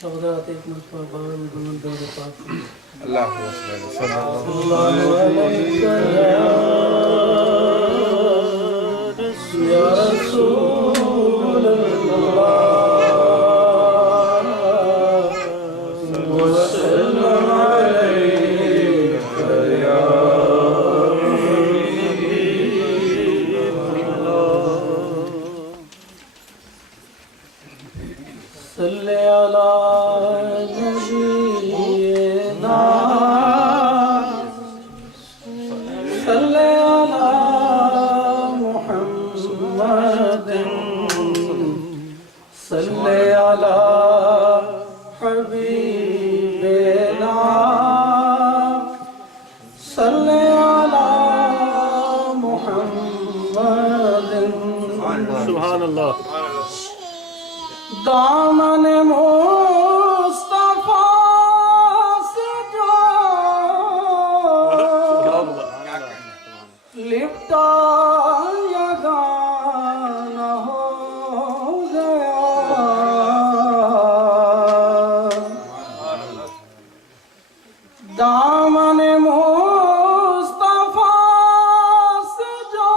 حضرات ایک مرتبہ بغل بلند درود پاک اللہ صلی اللہ علیہ یا رسول اللہ وسلم علیک یا صلی علی نبینا صلی علی محمد صلی علی حبیبنا صلی علی محمد سبحان اللہ دامن مصطفیٰ سے جو لپٹا یگانہ ہو گیا دامن مصطفیٰ سے جو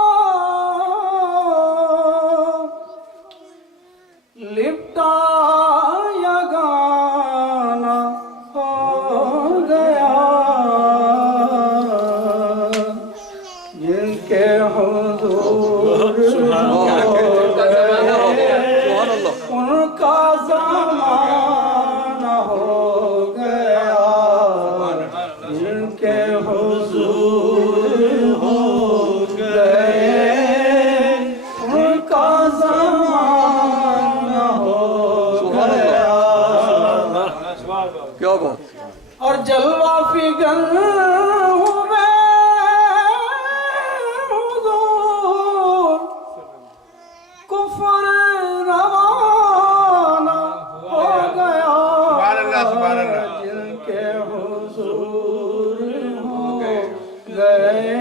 لپٹا یگانہ ہو گیا جن کے حضور ان کا زمانہ ہو گیا جن کے حضور ہو گئے ان کا زمانہ کیا بات اور جلوہ فگر ہوئے حضور کفر روانہ ہو گیا جن کے حضور ہو گئے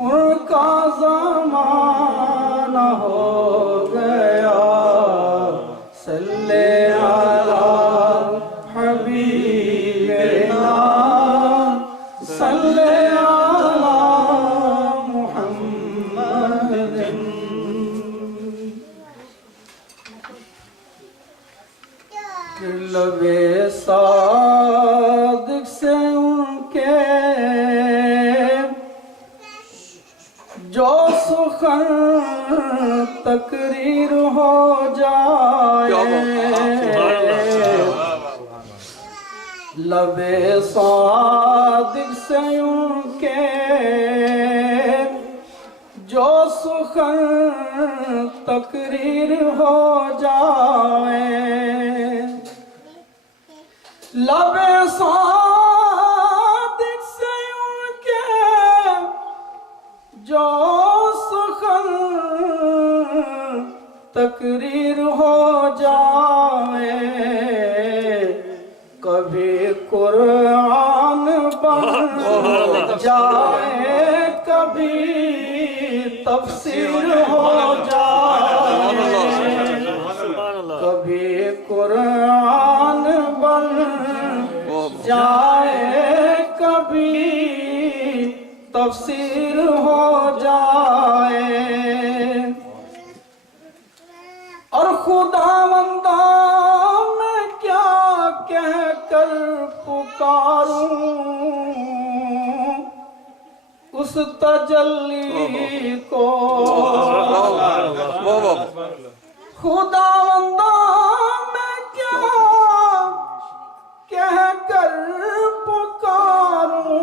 ان کا زمانہ ہو گیا صلی حبیبنا صلی علی محمد لب صادق سے ان کے جو سخن تقریر ہو جائے لب صادق سے ان کے جو سخن تقریر ہو جائے لب صادق سے ان کے جو سخن تقریر ہو جائے کبھی قرآن بن جائے کبھی تفسیر ہو جائے کبھی قرآن بن جائے کبھی تفسیر ہو جائے اور خداوندہ میں کیا کہہ کر پکاروں اس تجلی کو خداوندہ میں کیا کہہ کر پکاروں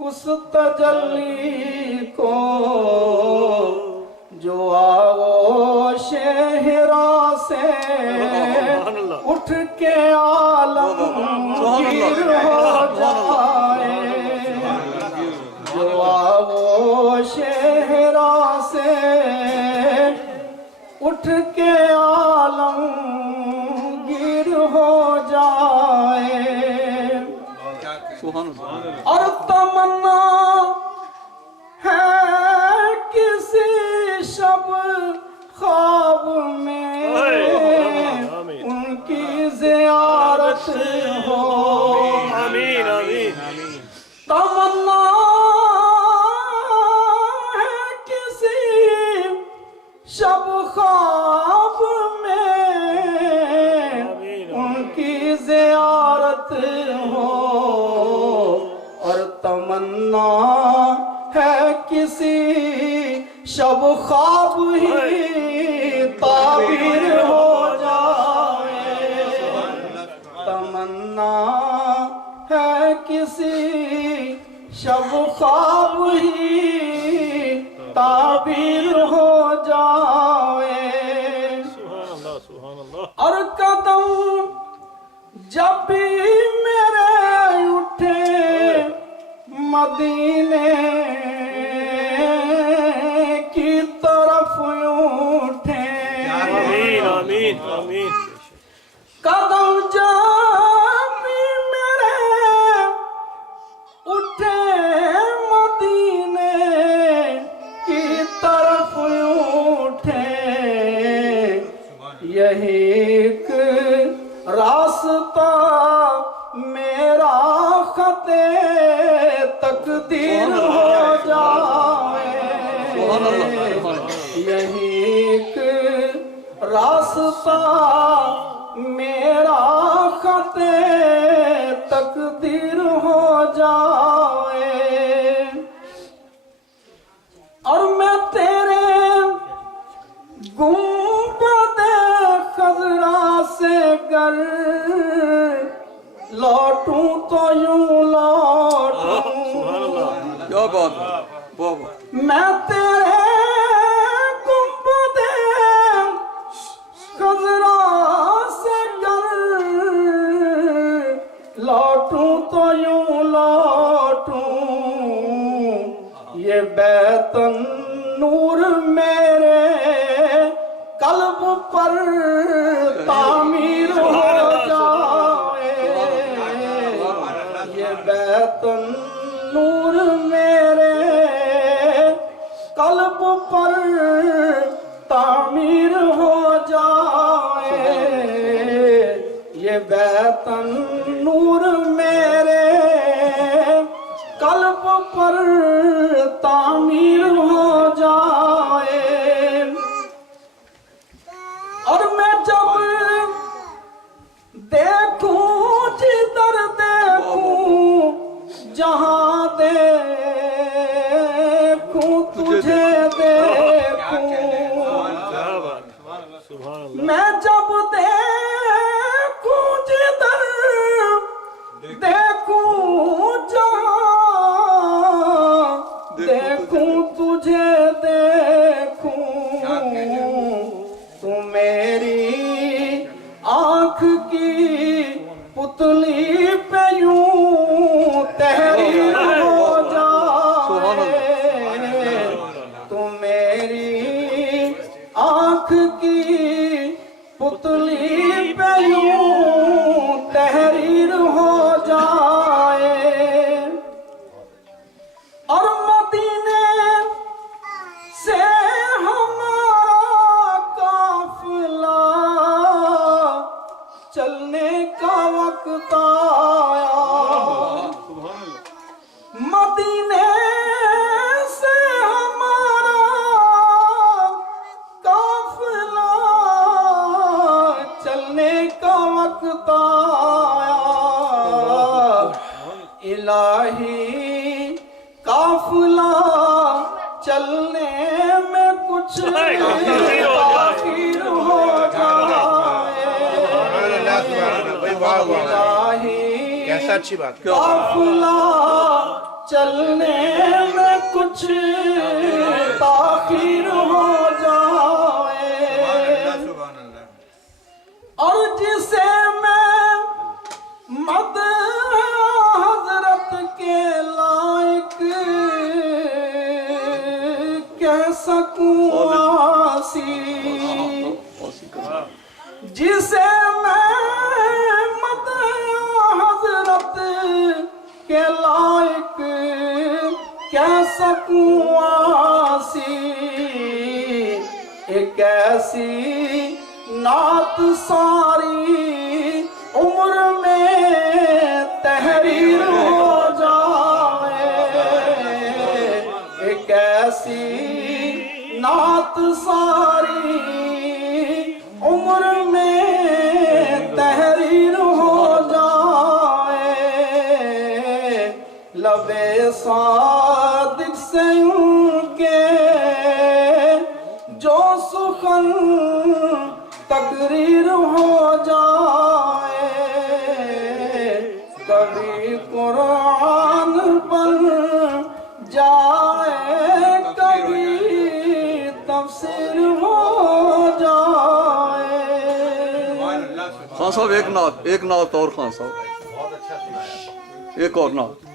اس تجلی کو جو آغوش ہرا سے اٹھ کے عالم گیر ہو جائے جو آغوش ہرا سے اٹھ کے عالم گیر ہو جائے اور تمنا ہے کسی شب خواب میں ان کی زیارت ہو آمین آمین تمنا ہے کسی شب خواب میں ان کی زیارت ہو اور تمنا ہے کسی شب خواب ہی تعبیر ہو جائے تمنا ہے کسی شب خواب ہی تعبیر ہو جائے سبحان اللہ اور قدم جب بھی میرے اٹھے مدینے کی طرف اٹھے آمین آمین آمین قدم جب بھی میرے اٹھے مدینے کی طرف اٹھے یہی ایک راستہ میرا خط تقدیر ہو جائے یہی ایک راستہ میرا خط تقدیر ہو جائے اور میں تیرے گنبد خضرا سے گر لوٹوں تو یوں لوٹوں کیا بات ہے بابا میں تیرے گنبد خضرا سے گر لوٹوں تو یوں لوٹوں یہ بیت نور میرے قلب پر تعمیر ہو جائے یہ بیت نور میرے قلب پر تعمیر ہو جائے یہ بیت نور میرے قلب پر تعمیر ہو جائے اور میں جب دیکھوں جدھر دیکھوں جہاں دیکھوں تجھے دیکھوں میں جب دیکھوں جدھر دیکھوں جہاں دیکھوں تجھے دیکھوں تو میری آنکھ کی پتلی پہ یوں تحریر ہو جائے تو میری آنکھ کی پتلی پہ یوں تحریر ہو جائے اور مدینے سے ہمارا قافلہ چلنے کا وقت آیا مدینے سے ہمارا قافلہ چلنے کا وقت آیا الہی قافلہ چلنے میں کچھ تاخیر ہو جائے الہی کیسا اچھی بات قافلہ چلنے میں کچھ تاخیر ہو جائے اور جسے میں مدح حضرت کے لائق کہہ سکوں آسی جسے میں مدح حضرت کے لائق کہہ سکوں آسی ایک ایسی نعت ساری لبے صادق سے ان کے جو سخن تقریر ہو جائے کبھی قرآن بن جائے کبھی تفسیر ہو جائے خان صاحب ایک نعت اور خان صاحب ایک اور نعت